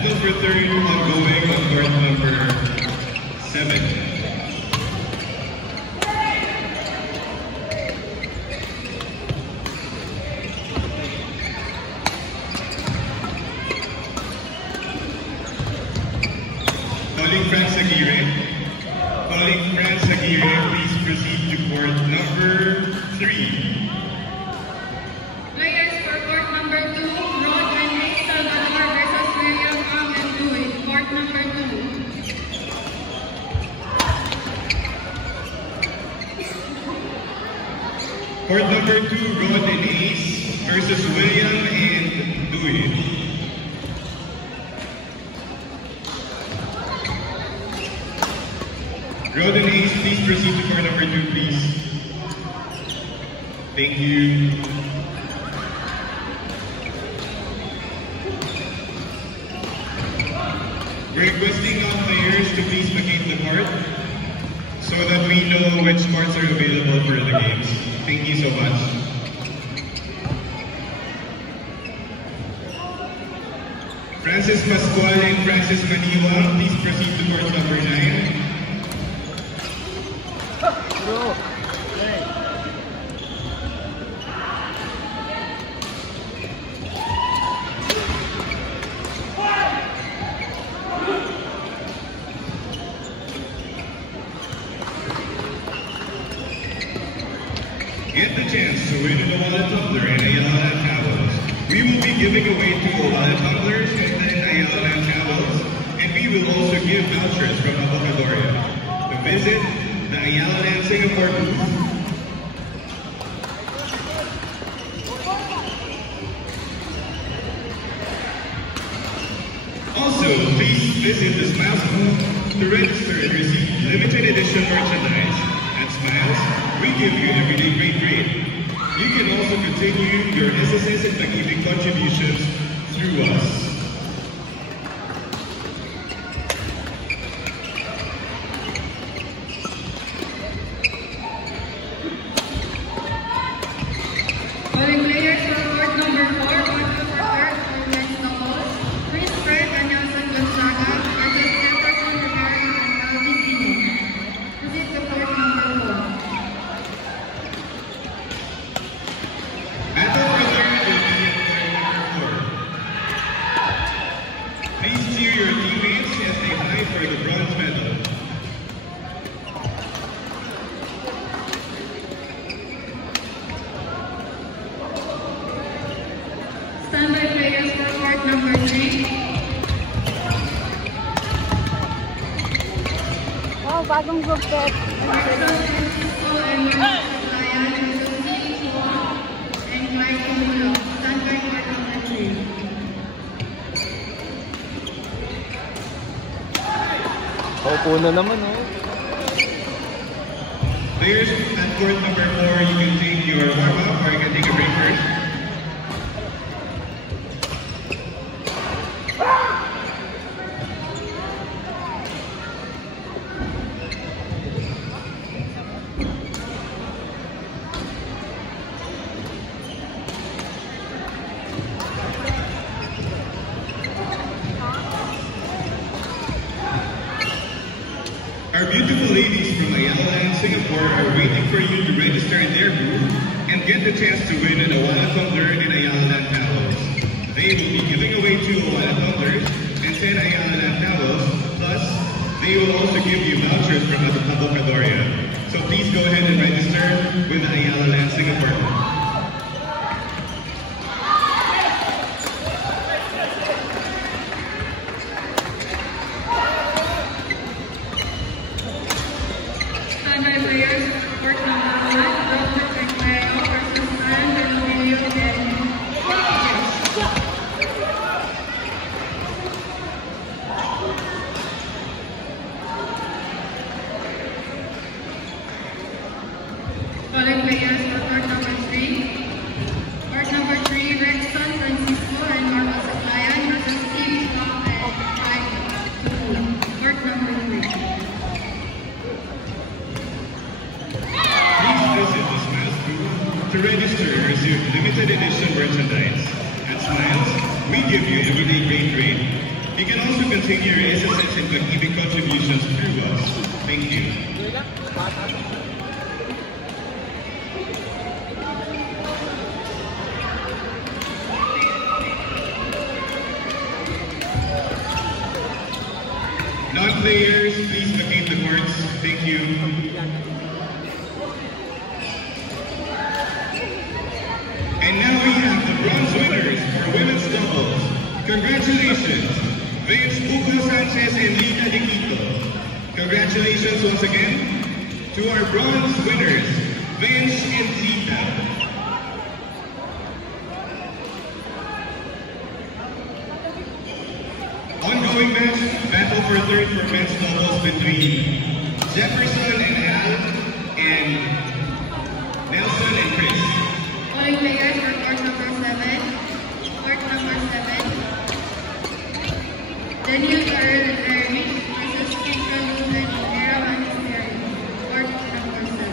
Battle for third ongoing on court number 7. Calling France Aguirre. Calling France Aguirre, please proceed to court number 3. Players for court number 2, Rod and Nick Salvador versus William Ang and Louis. Court number 2. Court number 2, Rod and Ace versus William and Louis. Rod and Ace, please proceed to court number 2, please. Thank you. We're requesting all players to please vacate the court so that we know which courts are available for the games. Thank you so much. Francis Pascual and Francis Maniwa, please proceed to court number 9. Get the chance to win an Owala Tumbler and Ayala Towels. We will be giving away 2 Owala Tumblers and then Ayala Towels, and we will also give vouchers from Avocadoria to visit the Ayala and Singapore booth. Also, please visit the Smiles booth to register and receive limited edition merchandise. At Smiles, we give you everyday great rate. You can also continue your SSS and Pag-ibig contributions through us. Calling players for court number 4, Marco Porter for men's doubles, Chris Fred and Nelson Gonzaga versus Jefferson Rivera and Alvin Dino. Proceed to court number 4. Battle for third will be at court number 4. Please cheer your teammates as they vie for the bronze medal. Standby players for court number 3. Oh, bagong group set. Marcel Francisco and Marcos Layan versus Steve Chihuahua and Clyde Cumulo. Standby court number 3. Opo na naman, oh. Players at court number 4, you can take your warm-up or you can take a break first. Our beautiful ladies from Ayala and Singapore are waiting for you to register in their booth and get the chance to win an Owala Tumbler and Ayala Towels. They will be giving away 2 Owala Tumblers and 10 Ayala Towels, plus they will also give you vouchers from Avocadoria. So please go ahead and register with the Ayala and Singapore booth. Standby players for court number 1, Robert Recreo versus San Bernardino and calling players for court number 3. Court number 3, Rexton Francisco and Marcos Layan versus Steve Chihuahua and Clyde Cumulo. Court number 3. Please visit the Smiles booth to register and receive limited edition merchandise. At Smiles, we give you everyday great rate. You can recognizing your SSS and Pag-ibig contributions through us. Thank you. Non-players, please vacate the courts. Thank you. And now we have the bronze winners for women's doubles. Congratulations, Vince Hugo Sanchez and Lita De Quito. Congratulations once again to our bronze winners, Vince and Zita. Ongoing match, battle for third for men's doubles between Jefferson and Al and Nelson and Chris. Calling players for court number 7. Court number 7. Daniel Earl and Eric versus Keisha Lou and Era Manisteri. Court number 7.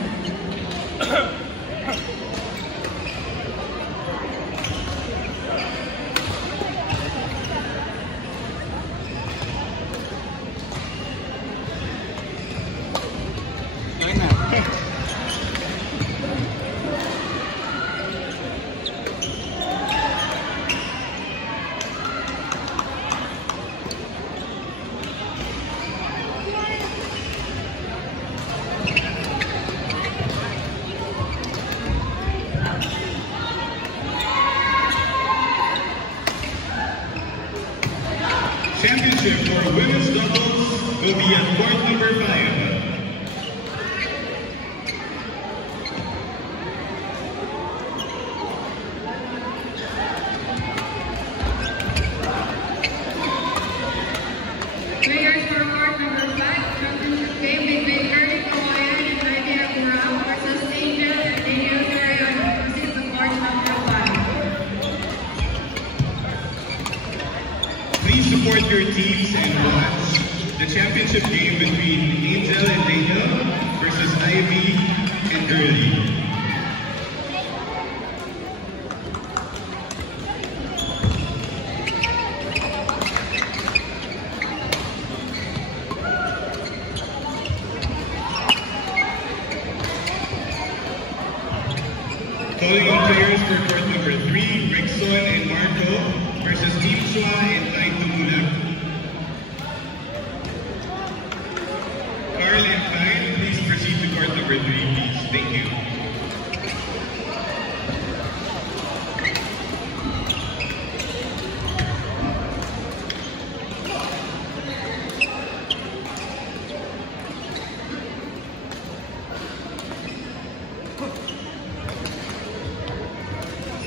Championship for women's doubles will be at court number 5. Players for court number 5. Championship game between Ernie Kawayan and Heidi Akura versus Angel and Daniel Soriano. Proceed to court number 5. Please support your teams and watch the championship game between Angel and Daniel versus Ivy and Girly. Calling on players for court number 3, Rickson and Marco versus Team Chua and Tai Tumulak. Carl and Klein, please proceed to court number 3, please. Thank you.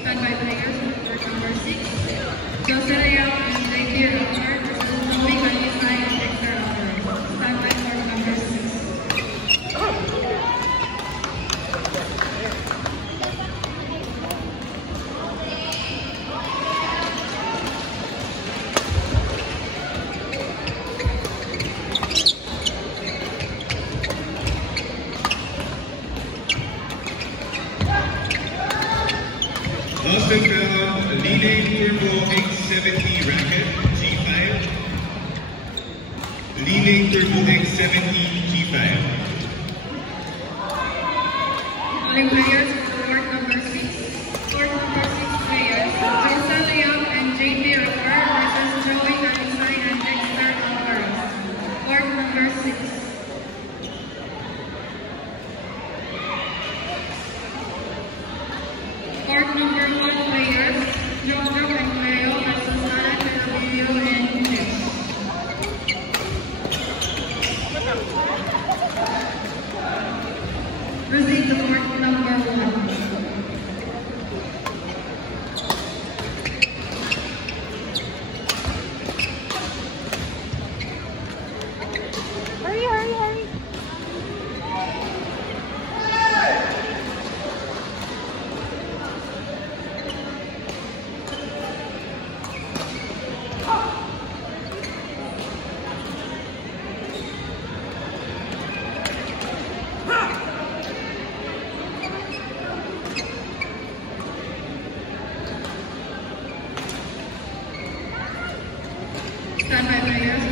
Standby players for court number 6. Jocelyn and Xavier Alvar versus Zoe Kalisay and Dexter Alvar. Standby court number 6. Lost and found, leading Turbo X70 racket, G5. Leading Turbo X70, G5. Calling players for court number 6. Court number 6 players. Josel Leon and JP Alvar versus Joey Kalisay and Dexter Alvarez. Court number 6. Court number 1 players. Jojo and Cleo versus Sara Carabillo and Chris. Proceed to court number 1. Hurry, hurry, hurry. Standby players